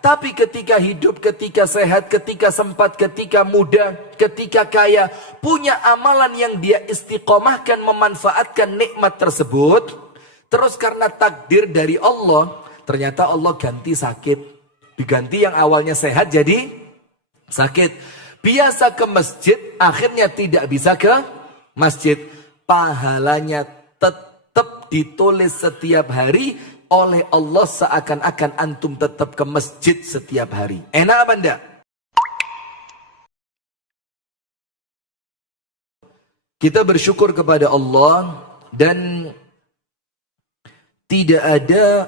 Tapi ketika hidup, ketika sehat, ketika sempat, ketika muda, ketika kaya, punya amalan yang dia istiqomahkan memanfaatkan nikmat tersebut. Terus karena takdir dari Allah, ternyata Allah ganti sakit. Diganti yang awalnya sehat jadi sakit. Biasa ke masjid, akhirnya tidak bisa ke masjid. Pahalanya tetap ditulis setiap hari oleh Allah seakan-akan antum tetap ke masjid setiap hari. Enak apa enggak? Kita bersyukur kepada Allah dan tidak ada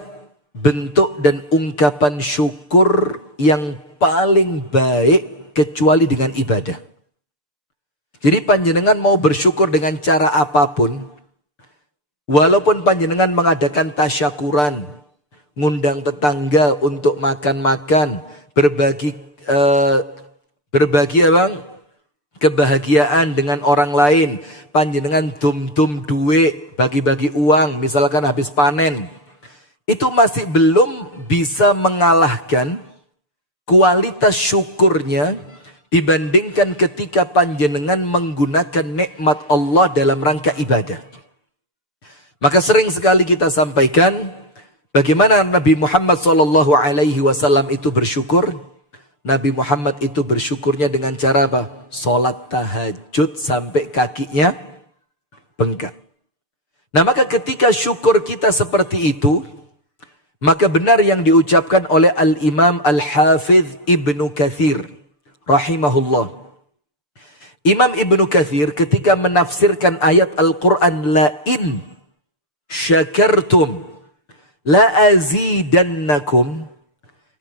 bentuk dan ungkapan syukur yang paling baik kecuali dengan ibadah. Jadi panjenengan mau bersyukur dengan cara apapun, walaupun panjenengan mengadakan tasyakuran, ngundang tetangga untuk makan-makan, berbagi kebahagiaan dengan orang lain, panjenengan dum-dum duit, bagi-bagi uang, misalkan habis panen, itu masih belum bisa mengalahkan kualitas syukurnya dibandingkan ketika panjenengan menggunakan nikmat Allah dalam rangka ibadah. Maka sering sekali kita sampaikan bagaimana Nabi Muhammad SAW itu bersyukur. Nabi Muhammad itu bersyukurnya dengan cara apa? Sholat tahajud sampai kakinya bengkak. Nah maka ketika syukur kita seperti itu, maka benar yang diucapkan oleh Al-Imam Al-Hafidh Ibnu Katsir rahimahullah. Imam Ibnu Katsir ketika menafsirkan ayat Al-Quran, la in syakartum la azidannakum,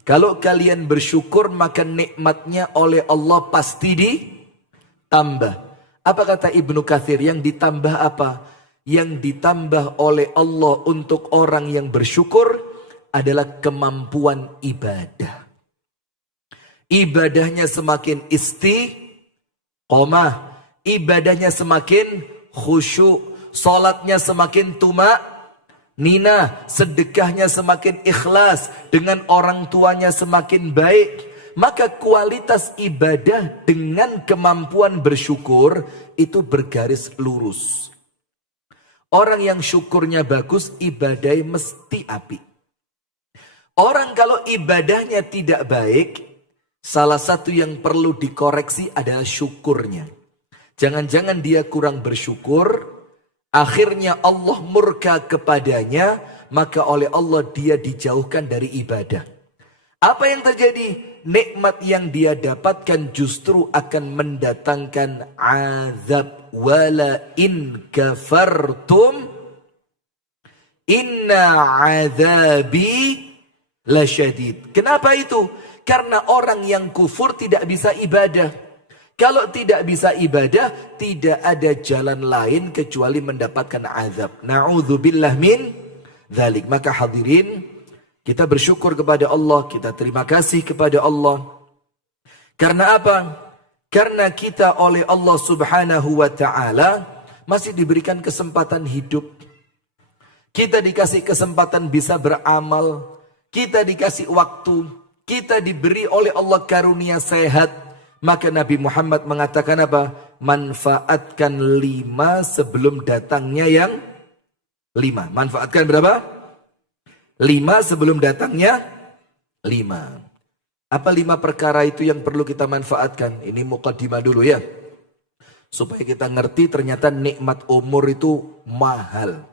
kalau kalian bersyukur maka nikmatnya oleh Allah pasti ditambah. Apa kata Ibnu Katsir? Yang ditambah apa? Yang ditambah oleh Allah untuk orang yang bersyukur adalah kemampuan ibadah. Ibadahnya semakin istiqomah, ibadahnya semakin khusyuk, salatnya semakin nina, sedekahnya semakin ikhlas, dengan orang tuanya semakin baik. Maka kualitas ibadah dengan kemampuan bersyukur itu bergaris lurus. Orang yang syukurnya bagus, ibadahnya mesti apik. Orang kalau ibadahnya tidak baik, salah satu yang perlu dikoreksi adalah syukurnya. Jangan-jangan dia kurang bersyukur, akhirnya Allah murka kepadanya, maka oleh Allah dia dijauhkan dari ibadah. Apa yang terjadi? Nikmat yang dia dapatkan justru akan mendatangkan azab. Wala in kafartum inna azabi lasyadid. Kenapa itu? Karena orang yang kufur tidak bisa ibadah. Kalau tidak bisa ibadah, tidak ada jalan lain kecuali mendapatkan azab. Na'udzubillah min dzalik. Maka hadirin, kita bersyukur kepada Allah, kita terima kasih kepada Allah. Karena apa? Karena kita oleh Allah Subhanahu wa ta'ala masih diberikan kesempatan hidup. Kita dikasih kesempatan bisa beramal. Kita dikasih waktu, kita diberi oleh Allah karunia sehat. Maka Nabi Muhammad mengatakan apa? Manfaatkan 5 sebelum datangnya yang 5. Manfaatkan berapa? 5 sebelum datangnya 5. Apa 5 perkara itu yang perlu kita manfaatkan? Ini muqaddimah dulu ya. Supaya kita ngerti ternyata nikmat umur itu mahal.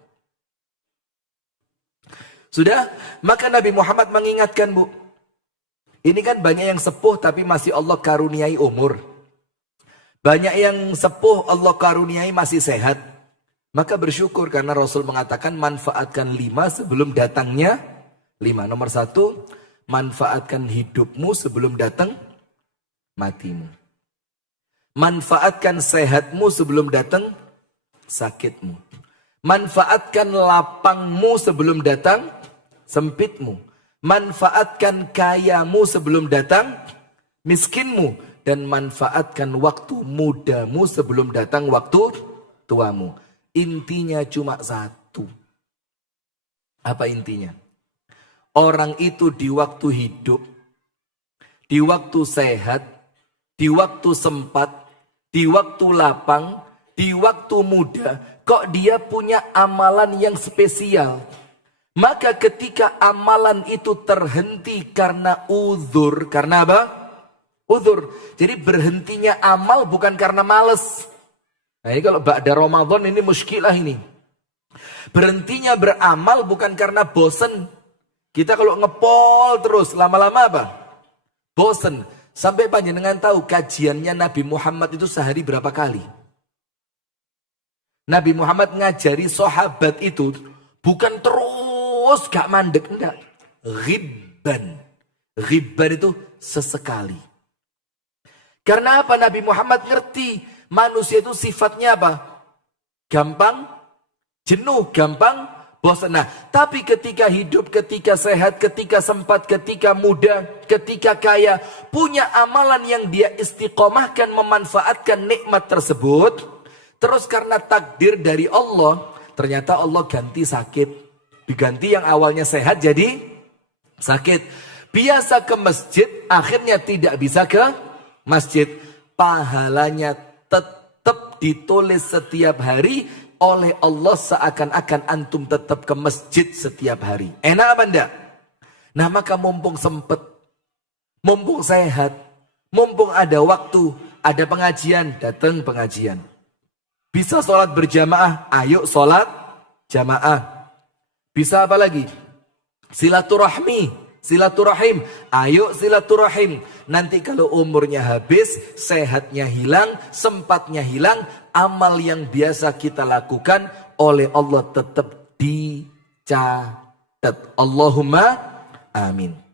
Sudah? Maka Nabi Muhammad mengingatkan, Bu. Ini kan banyak yang sepuh tapi masih Allah karuniai umur. Banyak yang sepuh Allah karuniai masih sehat. Maka bersyukur karena Rasul mengatakan manfaatkan 5 sebelum datangnya 5. Nomor 1, manfaatkan hidupmu sebelum datang matimu. Manfaatkan sehatmu sebelum datang sakitmu. Manfaatkan lapangmu sebelum datang sempitmu. Manfaatkan kayamu sebelum datang miskinmu. Dan manfaatkan waktu mudamu sebelum datang waktu tuamu. Intinya cuma 1. Apa intinya? Orang itu di waktu hidup di waktu sehat, di waktu sempat, di waktu lapang, di waktu muda, kok dia punya amalan yang spesial. Maka ketika amalan itu terhenti karena uzur, karena apa? Uzur. Jadi berhentinya amal bukan karena males. Nah ini kalau ba'da Ramadan ini muskilah ini. Berhentinya beramal bukan karena bosen. Kita kalau ngepol terus lama-lama apa? Bosen. Sampai panjenengan tahu kajiannya Nabi Muhammad itu sehari berapa kali? Nabi Muhammad ngajari sahabat itu bukan terus gak mandek, enggak. Ghibban. Ghibban itu sesekali. Karena apa? Nabi Muhammad ngerti manusia itu sifatnya apa? Gampang jenuh, gampang bosan. Nah, tapi ketika hidup, ketika sehat, ketika sempat, ketika muda, ketika kaya, punya amalan yang dia istiqomahkan, memanfaatkan nikmat tersebut. Terus karena takdir dari Allah, ternyata Allah ganti sakit. Diganti yang awalnya sehat jadi sakit. Biasa ke masjid, akhirnya tidak bisa ke masjid. Pahalanya tetap ditulis setiap hari oleh Allah seakan-akan antum tetap ke masjid setiap hari. Enak apa enggak? Nah maka mumpung sempet, mumpung sehat, mumpung ada waktu, ada pengajian, datang pengajian. Bisa sholat berjamaah, ayo sholat jamaah. Bisa apa lagi? Silaturahmi, silaturahim, ayo silaturahim. Nanti kalau umurnya habis, sehatnya hilang, sempatnya hilang, amal yang biasa kita lakukan oleh Allah tetap dicatat. Allahumma amin.